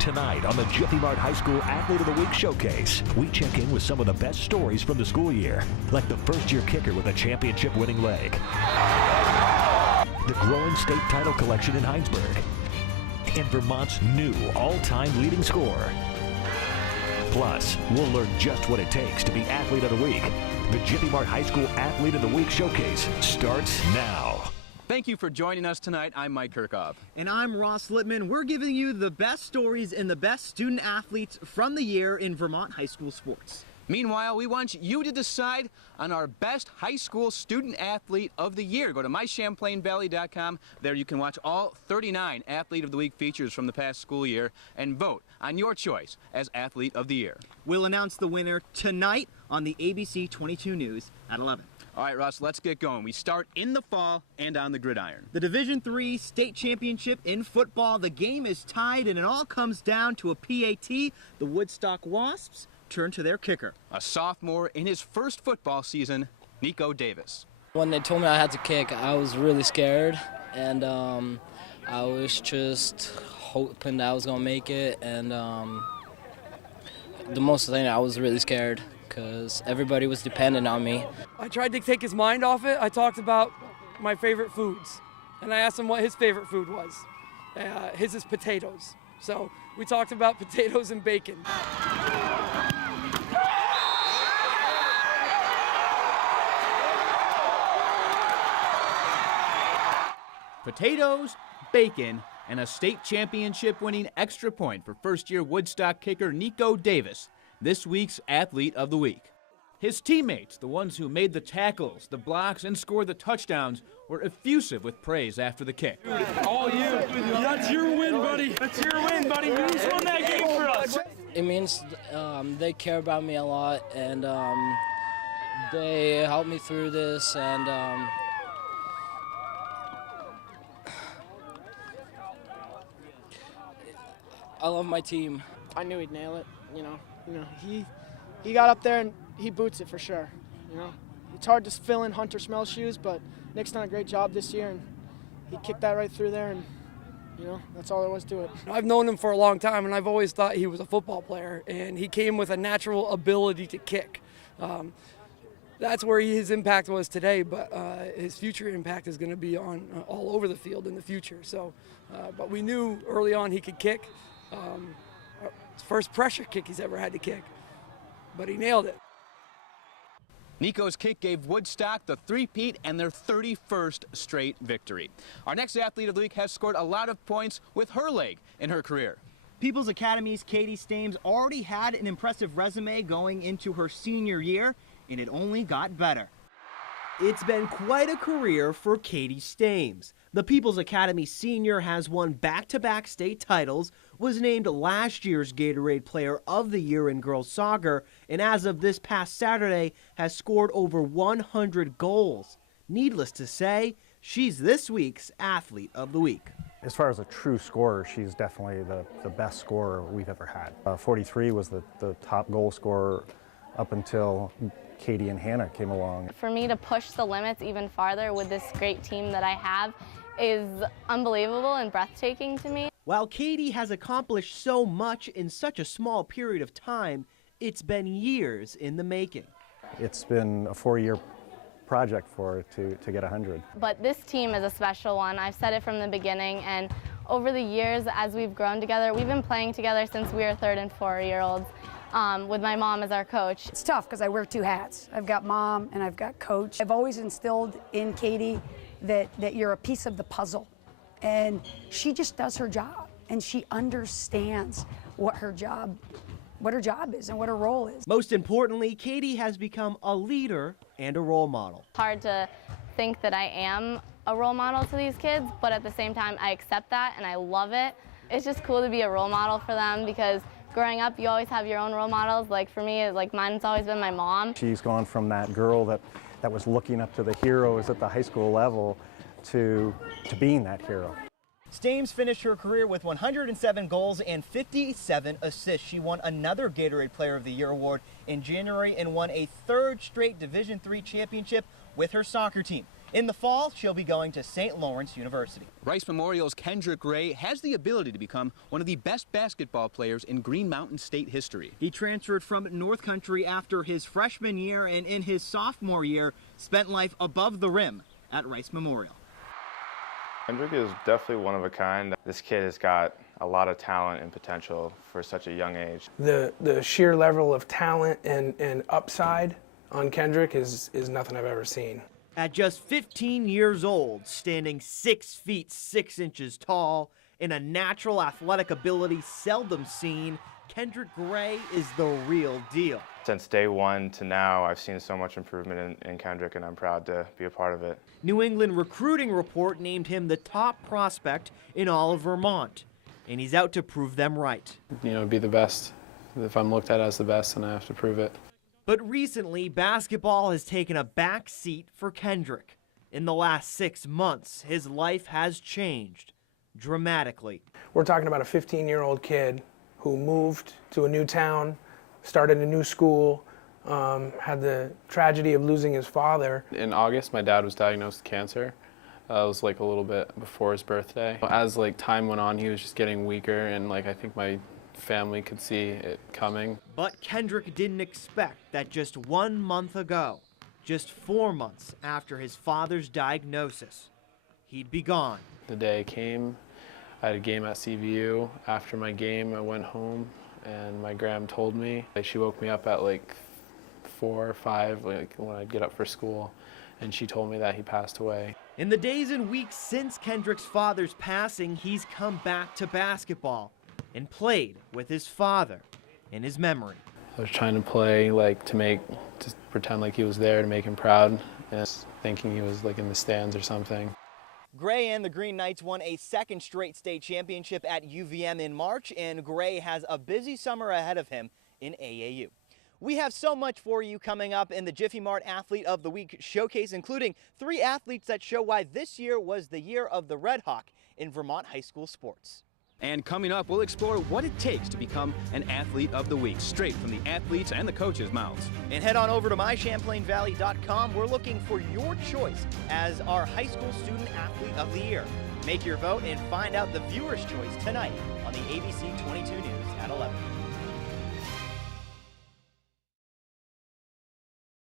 Tonight on the Jiffy Mart High School Athlete of the Week Showcase, we check in with some of the best stories from the school year, like the first-year kicker with a championship-winning leg, the growing state title collection in Heinsberg, and Vermont's new all-time leading scorer. Plus, we'll learn just what it takes to be Athlete of the Week. The Jiffy Mart High School Athlete of the Week Showcase starts now. Thank you for joining us tonight. I'm Mike Curkov. And I'm Ross Littman. We're giving you the best stories and the best student athletes from the year in Vermont high school sports. Meanwhile, we want you to decide on our best high school student athlete of the year. Go to mychamplainvalley.com. There you can watch all 39 Athlete of the Week features from the past school year and vote on your choice as Athlete of the Year. We'll announce the winner tonight on the ABC 22 News at 11. All right, Russ, let's get going. We start in the fall and on the gridiron. The Division III state championship in football. The game is tied, and it all comes down to a PAT. The Woodstock Wasps turn to their kicker. A sophomore in his first football season, Niko Davis. When they told me I had to kick, I was really scared, and I was just hoping that I was going to make it, and the most thing, I was really scared because everybody was dependent on me. I tried to take his mind off it. I talked about my favorite foods, and I asked him what his favorite food was. His is potatoes. So we talked about potatoes and bacon. Potatoes, bacon, and a state championship-winning extra point for first-year Woodstock kicker Niko Davis, this week's Athlete of the Week. His teammates, the ones who made the tackles, the blocks, and scored the touchdowns, were effusive with praise after the kick. All you. That's your win, buddy. That's your win, buddy. You just won that game for us. It means they care about me a lot, and they helped me through this, and I love my team. I knew he'd nail it, you know, he got up there and he boots it for sure, It's hard to fill in Hunter Smell's shoes, but Nick's done a great job this year, and he kicked that right through there, and, that's all there was to it. I've known him for a long time, and I've always thought he was a football player, and he came with a natural ability to kick. That's where his impact was today, but his future impact is going to be on all over the field in the future. So, but we knew early on he could kick. His first pressure kick he's ever had to kick, but he nailed it. Niko's kick gave Woodstock the three-peat and their 31st straight victory. Our next Athlete of the Week has scored a lot of points with her leg in her career. People's Academy's Katie Stames already had an impressive resume going into her senior year, and it only got better. It's been quite a career for Katie Stames. The People's Academy senior has won back-to-back state titles, was named last year's Gatorade Player of the Year in girls soccer, and as of this past Saturday has scored over 100 goals. Needless to say, she's this week's Athlete of the Week. As far as a true scorer, she's definitely the best scorer we've ever had. 43 was the top goal scorer up until Katie and Hannah came along. For me to push the limits even farther with this great team that I have is unbelievable and breathtaking to me. While Katie has accomplished so much in such a small period of time, it's been years in the making. It's been a 4-year project for her to get 100. But this team is a special one. I've said it from the beginning, and over the years as we've grown together, we've been playing together since we were 3rd and 4-year-olds. With my mom as our coach. It's tough because I wear 2 hats. I've got mom and I've got coach. I've always instilled in Katie that you're a piece of the puzzle, and she just does her job, and she understands what her job is and what her role is. Most importantly, Katie has become a leader and a role model. It's hard to think that I am a role model to these kids, but at the same time I accept that and I love it. It's just cool to be a role model for them because growing up, you always have your own role models. Like for me, mine's always been my mom. She's gone from that girl that was looking up to the heroes at the high school level to being that hero. Stames finished her career with 107 goals and 57 assists. She won another Gatorade Player of the Year award in January and won a 3rd straight Division III championship with her soccer team. In the fall, she'll be going to St. Lawrence University. Rice Memorial's Kendrick Gray has the ability to become one of the best basketball players in Green Mountain State history. He transferred from North Country after his freshman year, and in his sophomore year, spent life above the rim at Rice Memorial. Kendrick is definitely one of a kind. This kid has got a lot of talent and potential for such a young age. The sheer level of talent and upside on Kendrick is nothing I've ever seen. At just 15 years old, standing 6 feet 6 inches tall, in a natural athletic ability seldom seen, Kendrick Gray is the real deal. Since day one to now, I've seen so much improvement in Kendrick, and I'm proud to be a part of it. New England Recruiting Report named him the top prospect in all of Vermont, and he's out to prove them right. You know, be the best. If I'm looked at as the best, then I have to prove it. But recently, basketball has taken a back seat for Kendrick. In the last 6 months, his life has changed dramatically. We're talking about a 15-year-old kid who moved to a new town, started a new school, had the tragedy of losing his father. In August, my dad was diagnosed with cancer. It was like a little bit before his birthday. As like time went on, he was just getting weaker, and like I think my family could see it coming. But Kendrick didn't expect that just 1 month ago, just 4 months after his father's diagnosis, he'd be gone. The day came, I had a game at CVU. After my game, I went home, and my gram told me. She woke me up at like 4 or 5, like when I'd get up for school, and she told me that he passed away. In the days and weeks since Kendrick's father's passing, he's come back to basketball and played with his father in his memory. I was trying to play like to pretend like he was there, to make him proud, and thinking he was like in the stands or something. Gray and the Green Knights won a second straight state championship at UVM in March, and Gray has a busy summer ahead of him in AAU. We have so much for you coming up in the Jiffy Mart Athlete of the Week showcase, including 3 athletes that show why this year was the year of the Red Hawk in Vermont high school sports. And coming up, we'll explore what it takes to become an Athlete of the Week, straight from the athletes and the coaches' mouths. And head on over to mychamplainvalley.com. We're looking for your choice as our high school student athlete of the year. Make your vote and find out the viewer's choice tonight on the ABC 22 News at 11.